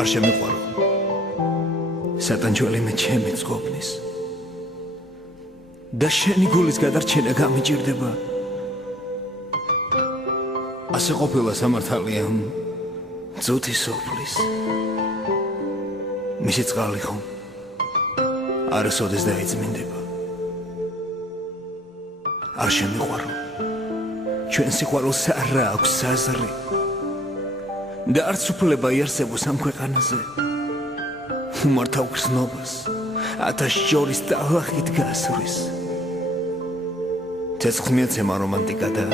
არ შემიყვარო სატანჯველი მე ჩემი წყობნის და შენი გულის გადარჩენა გამიჭირდება ასე ყოფილა სამართალია მწუთი სოფლის მისი წყალი ხომ არასოდეს დაიწმინდება არ შემიყვარო ჩვენ სიყვარულს არ აქვს საზრი და არც უფლება იარსებოს ამ ქვეყანაზე უმართავ გრძნობას ათასჯორის ტალახით გასვრის ცეცხლს მიეცემა რომანტიკა და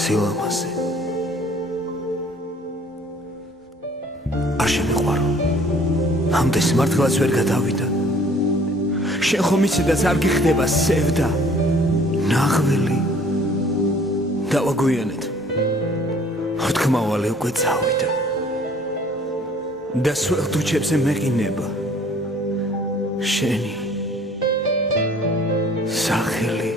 სილამაზე არ შემიყვარო ამდენ მართლაც ვერ გადავიდა შენ ხომ იცი არ გიხდება სევდა ნაღველი დავაგვიანეთ თქმავალი უკვე წავიდა და სულ თუჩებზე მეყინება შენი სახელი